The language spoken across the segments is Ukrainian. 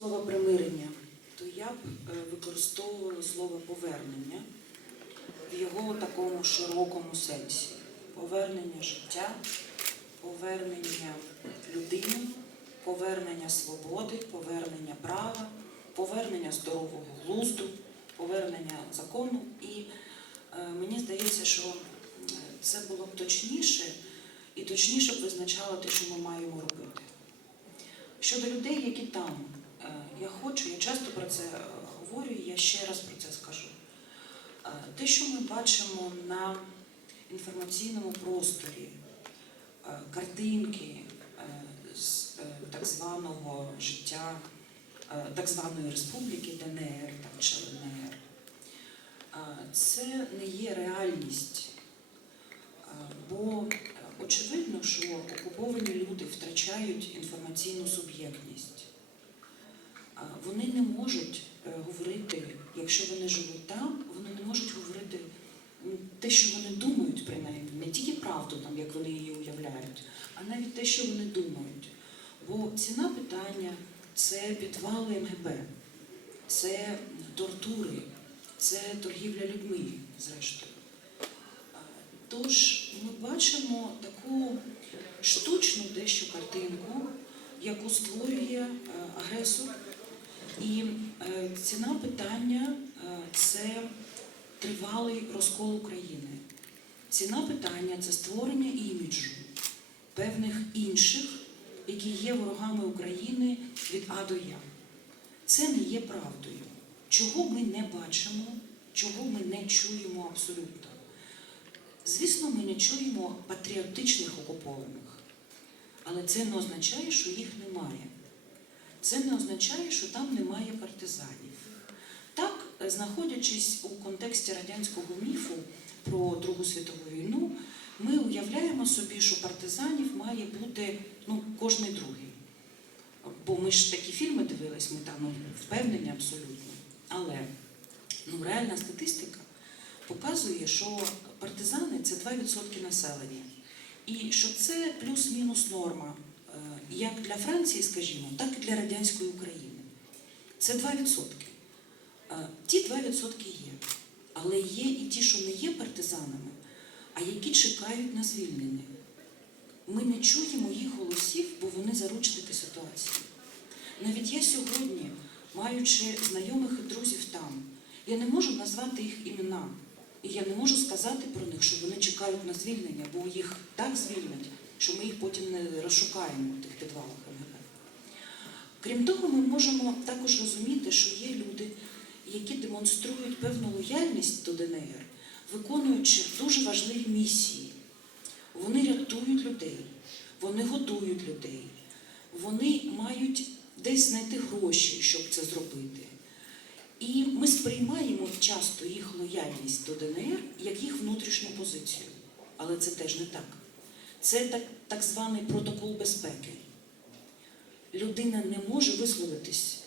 слово примирення, то я б е, використовувала слово повернення в його такому широкому сенсі. Повернення життя, повернення людини, повернення свободи, повернення права, повернення здорового глузду, повернення закону. І е, мені здається, що е, це було б точніше і точніше б визначало те, що ми маємо робити. Щодо людей, які там, я хочу, я часто про це е, говорю, я ще раз про це скажу. Е, Те, що ми бачимо на інформаційному просторі, е, картинки з так званого життя, так званої республіки ДНР там, чи ЛНР, це не є реальність. Бо очевидно, що окуповані люди втрачають інформаційну суб'єктність. Вони не можуть е, говорити, якщо вони живуть там, вони не можуть говорити те, що вони думають, принаймні, не тільки правду, там, як вони її уявляють, а навіть те, що вони думають. Бо ціна питання це підвали МГБ, це тортури, це торгівля людьми, зрештою. Тож ми бачимо таку штучну дещо картинку, яку створює е, агресор. І е, ціна питання е, це тривалий розкол України. Ціна питання це створення іміджу певних інших, які є ворогами України від А до Я. Це не є правдою. Чого ми не бачимо, чого ми не чуємо абсолютно. Звісно, ми не чуємо патріотичних окупованих, але це не означає, що їх немає. Це не означає, що там немає партизанів. Так, е, знаходячись у контексті радянського міфу про Другу світову війну, ми уявляємо собі, що партизанів має бути ну, кожний другий. Бо ми ж такі фільми дивились, ми там ну, впевнені абсолютно. Але ну, реальна статистика показує, що партизани це 2% населення. І що це плюс-мінус норма, як для Франції, скажімо, так і для радянської України. Це 2%. Е, Ті 2% є. Але є і ті, що не є партизанами, а які чекають на звільнення. Ми не чуємо їх голосів, бо вони заручники ситуації. Навіть я сьогодні, маючи знайомих і друзів там, я не можу назвати їх імена. І я не можу сказати про них, що вони чекають на звільнення, бо їх так звільнять, що ми їх потім не розшукаємо в тих підвалах МГБ. Крім того, ми можемо також розуміти, що є люди, які демонструють певну лояльність до ДНР, виконуючи дуже важливі місії. Вони рятують людей, вони годують людей, вони мають десь знайти гроші, щоб це зробити. І ми сприймаємо часто їх лояльність до ДНР як їх внутрішню позицію. Але це теж не так. Це так, так званий протокол безпеки. Людина не може висловитись,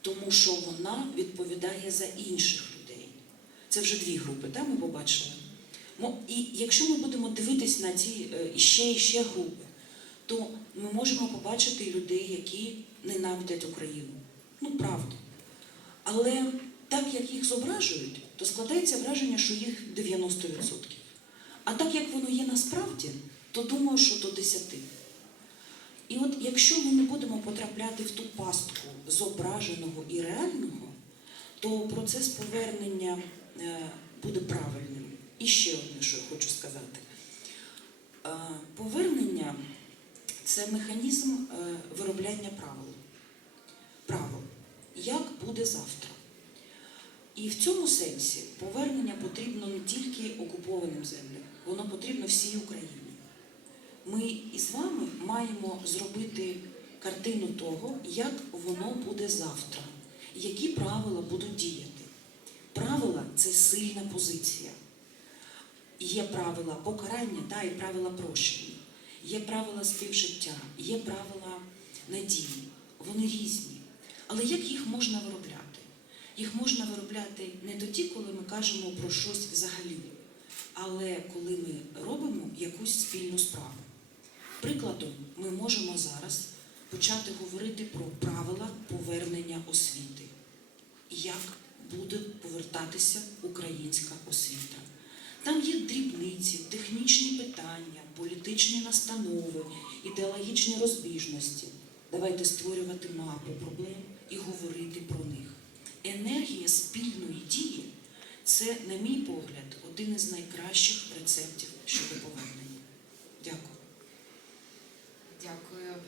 тому що вона відповідає за інших людей. Це вже дві групи, так, ми побачили. І якщо ми будемо дивитись на ці е, іще і ще групи, то ми можемо побачити людей, які ненавидять Україну. Ну, правда. Але так як їх зображують, то складається враження, що їх 90%. А так як воно є насправді, то думаю, що до 10%. І от якщо ми не будемо потрапляти в ту пастку зображеного і реального, то процес повернення е, буде правильним. І ще одне, що я хочу сказати. Е, Повернення це механізм е, виробляння правил. Правил. Як буде завтра? І в цьому сенсі повернення потрібно не тільки окупованим землям, воно потрібно всій Україні. Ми із вами маємо зробити картину того, як воно буде завтра, які правила будуть діяти. Правила це сильна позиція. Є правила покарання та і правила прощення, є правила співжиття, є правила надії. Вони різні. Але як їх можна виробляти? Їх можна виробляти не тоді, коли ми кажемо про щось взагалі, але коли ми робимо якусь спільну справу. Прикладом, ми можемо зараз почати говорити про правила повернення освіти. Як буде повертатися українська освіта. Там є дрібниці, технічні питання, політичні настанови, ідеологічні розбіжності. Давайте створювати мапу проблем і говорити про них. Енергія спільної дії це, на мій погляд, один із найкращих рецептів щодо повернення.